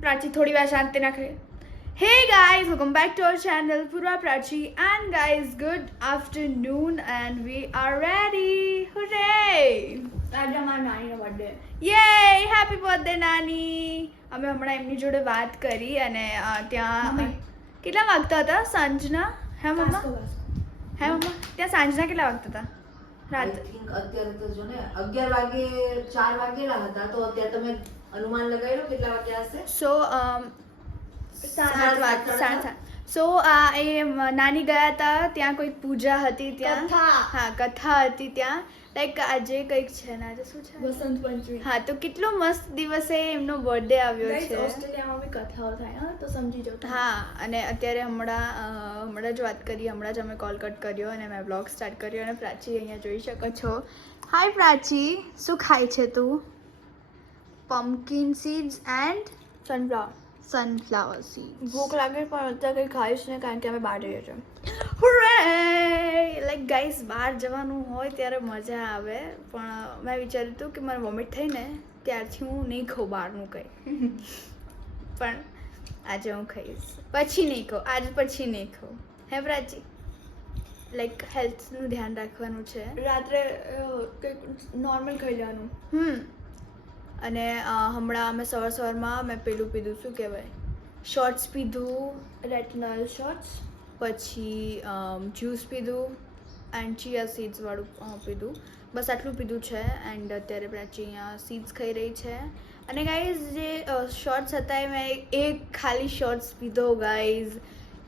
પ્રાચી થોડી વાર શાંતિ રાખે hey guys welcome back to our channel Purva Prachi and guys good afternoon and we are ready hurray આજે અમારા નાનીનો બર્થડે યે હેપી બર્થડે નાની અમે હમણાં એમની જોડે વાત કરી અને ત્યાં કેટલા વાગતા હતા? સાંજના? હે મમ્મા? હે મમ્મા? ત્યાં સાંજના કેટલા વાગતા હતા? રાત? અત્યારે તો જો ને અગિયાર વાગે ચાર વાગેલા હતા તો અત્યારે તમે અનુમાન લગાવ્યો? કેટલા વાગ્યા હશે? સો સાત સાત સો આ એ નાની ગયા હતા ત્યાં કોઈ પૂજા હતી ત્યાં. હા કથા હતી ત્યાં. લાઈક આજે કંઈક છે ને આજે શું છે? વસંત પંચમી. હા તો કેટલો મસ્ત દિવસે એમનો બર્થડે આવ્યો છે. ઓસ્ટ્રેલિયામાં બી કથાઓ થાય હા તો સમજી જાઓ હા અને અત્યારે હમણાં હમણાં જ વાત કરી હમણાં જ અમે કોલ કટ કર્યો અને મેં બ્લોગ સ્ટાર્ટ કર્યો અને પ્રાચી અહીંયા જોઈ શકો છો. હાય પ્રાચી. શું ખાય છે તું? Pumpkin seeds and sunflower sunflower seeds ભૂખ લાગે પણ અત્યારે કંઈ ખાઈશ ને કારણ કે અમે બહાર જઈએ છીએ હુરે લાઈક ગાઈસ બહાર જવાનું હોય ત્યારે મજા આવે પણ મેં વિચાર્યું હતું કે મારે વોમિટ થઈને ત્યારથી હું નહીં ખાઉં બહારનું કંઈ પણ આજે હું ખાઈશ પછી નહીં ખાઉં આજ પછી નહીં ખાઉં હે પ્રાચી લાઈક હેલ્થનું ધ્યાન રાખવાનું છે। રાત્રે કંઈક નોર્મલ ખાઈ લેવાનું હમ અને હમણાં અમે સવાર સવારમાં મેં પેલું પીધું શું કહેવાય? શોર્ટ્સ પીધું રેટનલ શોર્ટ્સ પછી જ્યુસ પીધું એન્ડ ચિયા સીડ્સવાળું પીધું. બસ આટલું પીધું છે એન્ડ અત્યારે પ્રાચી અહીંયા સીડ્સ ખાઈ રહી છે. અને ગાઈઝ જે શોર્ટ્સ હતા એ મેં એક ખાલી શોર્ટ્સ પીધો ગાઈઝ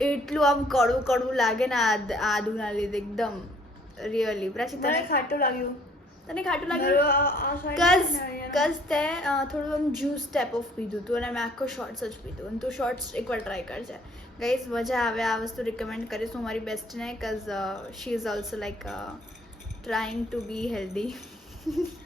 એટલું આમ કડવું કડવું લાગે ને આદ આદુના લીધે એકદમ. રિયલી પ્રાચી તને ખાટું લાગ્યું. તને ખાટું લાગ્યું? કઝ. કઝ તે થોડું આમ જ્યુસ ટાઈપ ઓફ પીધું હતું અને મેં આખો શોર્ટ્સ જ પીધું. અને તું શોર્ટ્સ એકવાર ટ્રાય કરજે. ગઈઝ મજા આવે આ વસ્તુ રિકમેન્ડ કરીશ. હું મારી બેસ્ટને cuz she is also like trying to be healthy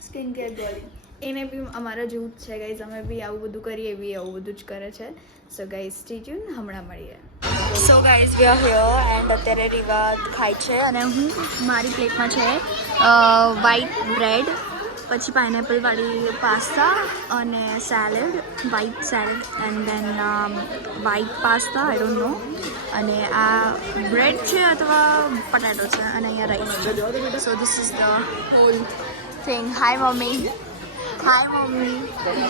skin care ગોલી એને બી અમારા જેવું જ છે ગાઈઝ અમે બી આવું બધું કરીએ બી આવું બધું જ કરે છે. સો ગાઈઝ સ્ટીચ્યુન હમણાં મળીએ. So guys we are here and અત્યારે રીવા ખાય છે અને હું મારી પ્લેટમાં છે વ્હાઈટ બ્રેડ પછી પાઇનેપલવાળી પાસ્તા અને salad white salad and then white pasta I don't know અને આ બ્રેડ છે અથવા પટેટો છે? અને અહીંયા રાઈસ છે. So this is the whole thing hi mummy hi mummy અને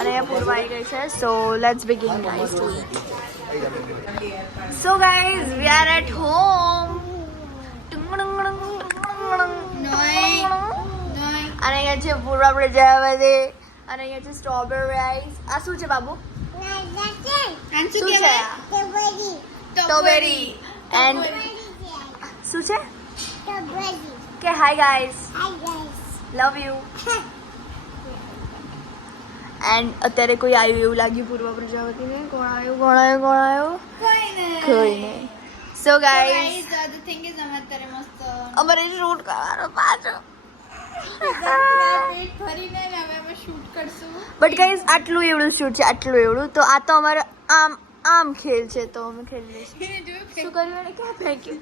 અહીંયા પૂર્વા આવી ગઈ છે. So let's begin guys to eat so guys we are at home અને અહીંયા છે પૂર્વા પ્રજાપતિ અને અહીંયા છે સ્ટ્રોબેરી રાઈસ આ શું છે બાબુ શું છે સ્ટ્રોબેરી એન્ડ શું છે કે hi guys love you and અત્યારે કોઈ આવ્યું એવું લાગ્યું પૂર્વ પ્રજાપતિને કોણ આવ્યું? કોણ આવ્યું? કોણ આવ્યું? કોઈ નહીં સો ગાઈઝ અમારે શૂટ કરવાનો પાછો. બટ ગાઈઝ આટલું એવડું શૂટ છે આટલું એવડું. તો આ તો અમારે આમ આમ ખેલ છે તો અમે ખેલી લઈશું શું કર્યું એને? ક્યાં ફેંક્યું?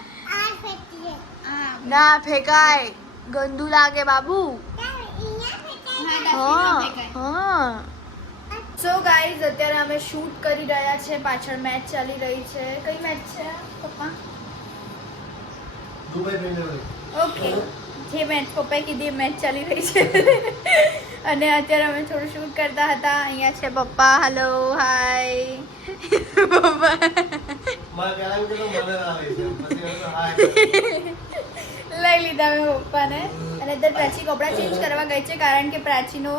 ના ફેંકાય. ગંદુ લાગે બાબુ. હા હા. સો ગાઈઝ અત્યારે અમે શૂટ કરી રહ્યા છે. પાછળ મેચ ચાલી રહી છે. કઈ મેચ છે પપ્પા? ઓકે જે મેચ પપ્પાએ કીધી મેચ ચાલી રહી છે. અને અત્યારે અમે થોડું શૂટ કરતા હતા. અહીંયા છે પપ્પા. હલો હાય પપ્પા લઈ લીધા મેં પપ્પાને. અને અત્યારે પ્રાચી કપડાં ચેન્જ કરવા ગઈ છે કારણ કે પ્રાચીનો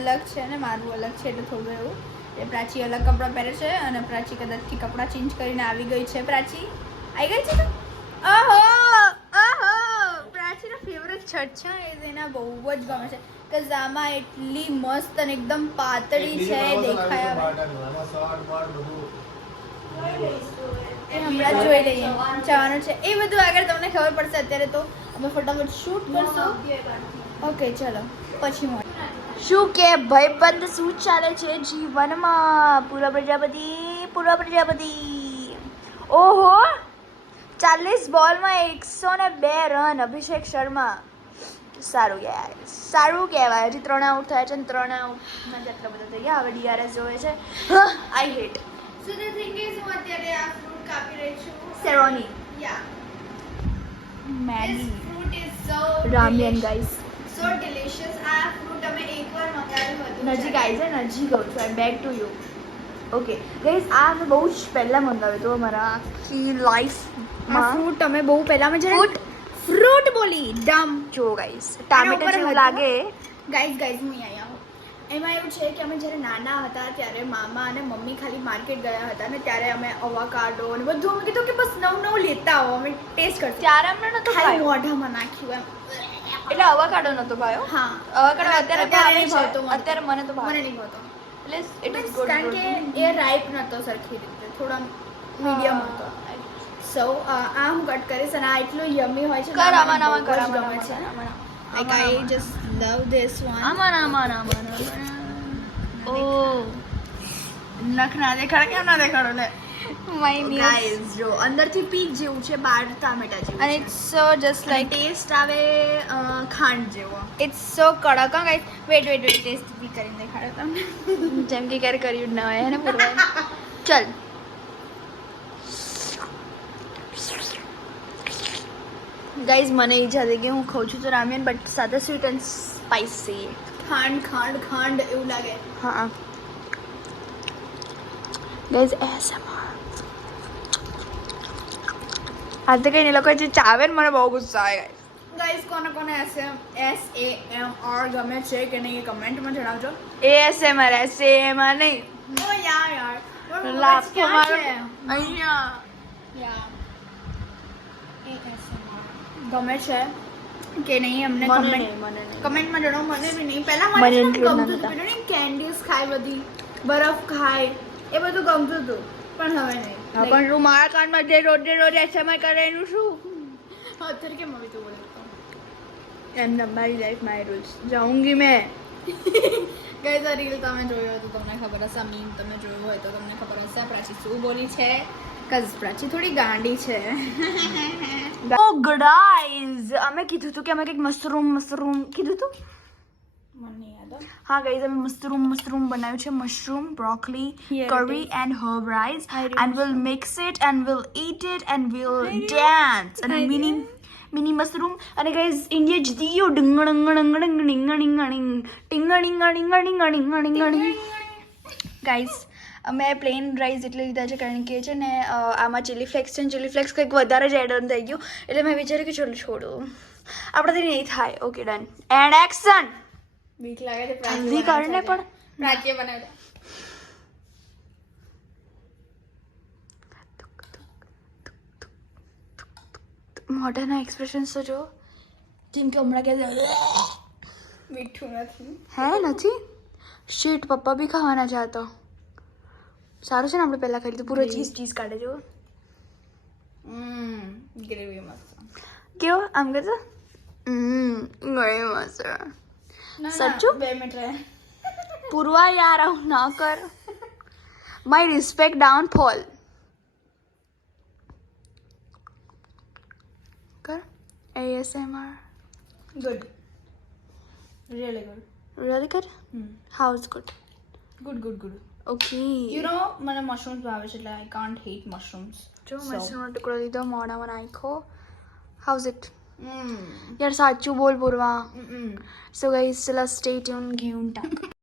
અલગ છે અને મારું અલગ છે એટલે થોડું એવું. એટલે પ્રાચી અલગ કપડાં પહેરે છે અને પ્રાચી કદાચથી કપડાં ચેન્જ કરીને આવી ગઈ છે. પ્રાચી આવી ગઈ છે તો? ઓહો ઓહો પ્રાચીનો ફેવરેટ શર્ટ છે એ એના બહુ જ ગમે છે. કે આમાં એટલી મસ્ત અને એકદમ પાતળી છે દેખાય આવે એ હમણાં જોઈ લઈએ. જવાનું છે. એ બધું આગળ તમને ખબર પડશે અત્યારે તો અમે ફટાફટ શૂટ કરશો? ઓકે ચલો પછી મળે શું કે ભયબંધ શું ચાલે છે જીવનમાં? પૂર્વ પ્રજાપતિ પૂર્વ પ્રજાપતિ. ઓહો ચાલીસ બોલમાં એકસો ને બે રન અભિષેક શર્મા. સારું કહેવાય સારું કહેવાય. હજી ત્રણ આઉટ થયા છે ને ત્રણ આઉટમાં જેટલા બધા થઈ ગયા હવે ડીઆરએસ જોવે છે. I hate so the thing is હું અત્યારે આ ફ્રૂટ કાપી રહી છું. સેરોની યા Maggi This fruit is so ramen delicious. Guys So delicious. આ fruit અમે એકવાર મંગાવ્યું હતું. નજીક આવી છે નજીક આવું છું I back to you okay guys આ મેં બહુ જ પહેલાં મંગાવ્યું હતું અમારા આખી આ લાઈફમાં fruit અમે બહુ પહેલા અમે જ્યારે ફ્રૂટ ફ્રૂટ બોલી ડમ જો ગાઈઝ ટામેટા ઉપર જેવું હતું. લાગે ગાઈઝ ગાઈઝ હું અહીંયા આવું એમાં એવું છે કે અમે જ્યારે નાના હતા ત્યારે મામા અને મમ્મી ખાલી માર્કેટ ગયા હતા ને ત્યારે અમે અવાકાડો અને બધું અમે કીધું કે બસ નવું નવું લેતા આવો અમે ટેસ્ટ કરશું. ત્યારે અમને નતો ખાલી મોઢામાં નાખ્યું એમ. એટલે અવાકાડો નતો ભાયો? હા. અવાકાડો અત્યારે ભાવે અત્યારે મને તો મને નહીં ભાવતો. એટલે ઇટ ઇઝ ગુડ કારણ કે એ રાઈપ નતો સરખી રીતે. થોડા મીડિયમ હતો. સો આ હું કટ કરીશ અને આ એટલું યમી હોય છે કર આમાં આમાં કર આમાં છે. આમાં આમાં. Love this one. આમાં આમાં આમાં Oh. નખ ના દેખાડે કેમ ના દેખાડો લે My ગાઈઝ જો અંદરથી પીચ જેવું છે બહાર ટામેટા જેવું અને it's so just like taste આવે ખાંડ જેવો ઇટ્સ સો કડક હા guys. Wait wait wait taste બી કરીને દેખાડો તમને. જેમ કે ક્યારે કર્યું ન હોય એને પૂરવા ચલ ગાઈઝ મને ઈચ્છા થઈ કે હું ખાઉં છું તો રામિયન બટ સાથે સ્વીટ એન્ડ સ્પાઇસી ખાંડ ખાંડ ખાંડ એવું લાગે હા ગાઈઝ એસએમઆર આ તો કઈ એ લોકો જે ચાવે ને મને બહુ ગુસ્સો આવે ગાઈઝ ગાઈસ કોને કોને S M S A M R ગમે છે કે નહીં એ કમેન્ટમાં જણાવજો એએસએમઆર એસએમઆર નહીં ઓ યાર યાર પણ મગજ લાખો ક્યાં મારો છે? અહીંયા યા ASMR. ગમે છે કે નહીં અમને મને કમેન્ટ નહીં મને કમેન્ટમાં જણાવો મને બી નહીં. પહેલા મને ગમતું હતું પેલું નહીં કેન્ડીઝ ખાય બધી બરફ ખાય એ બધું ગમતું હતું પણ હવે નહીં. હા, પણ તું મારા કાનમાં જે રોજે રોજ એસએમઆઈ કરે એનું શું? અત્યારે કેમ આવી તું બોલે એમ મારી લાઈફ માય રૂલ્સ જાઉંગી મેં. ગઈ તો રીલ તમે જોયો હોય તો તમને ખબર હશે મીમ તમે જોયું હોય તો તમને ખબર હશે પ્રાચી શું બોલી છે? કઝ પ્રાચી થોડી ગાંડી છે. ઓ ગાઈઝ અમે કીધું હતું કે અમે કંઈક મશરૂમ મશરૂમ કીધું હતું. હા ગાઈઝ અમે મશરૂમ મશરૂમ બનાવ્યું છે mushroom broccoli curry and herb rice and will mix it and will eat it and will dance અને મિની મિની મશરૂમ અને ગાઈઝ ઇન્ડિયા જીતી ગયો ding ding ding ding ding ding ding ting ding ding ding ding ding ding guys અમે plain rice એટલે લીધા છે કારણ કે છે ને અ, આમાં ચીલી ફ્લેક્સ છે ચીલી ફ્લેક્સ કંઈક વધારે જ એડ ઓન થઈ ગયું. એટલે મેં વિચાર્યું કે ચલો છોડો. આપણાથી નહીં થાય. ઓકે ડન એન્ડ એક્શન બીક લાગે છે જલ્દી કરને પણ. પ્રાચીએ બનાવ્યા મોઢાના એક્સપ્રેશન તો જો. જેમ કે હમણાં કે મીઠું નથી. હે નથી? શીટ પપ્પા બી ખાવાના છે આ તો. સારું છે ને આપણે પહેલાં ખાઈ લીધું પૂરો ચીઝ ચીઝ કાઢે જો ગ્રેવી મસ્ત કેવો આમ કરતો હમ ગળી મસ્ત સાચું? બે મિનિટ રહે પૂર્વા યાર આવું ના કર માય રિસ્પેક્ટ ડાઉન ફોલ કર ASMR good really good really good? how's good good good good okay. You know મને મશરૂમ્સ ભાવે છે એટલે આઈ કાન્ટ હેટ મશરૂમ્સ જો મશરૂમનો ટુકડો લીધો મોઢામાં નાખ્યો. હાઉઝ ઇટ યાર સાચું બોલ પૂરવા સો ગાઈઝ ચલા સ્ટે ટ્યુન ઘેઉન ટાક.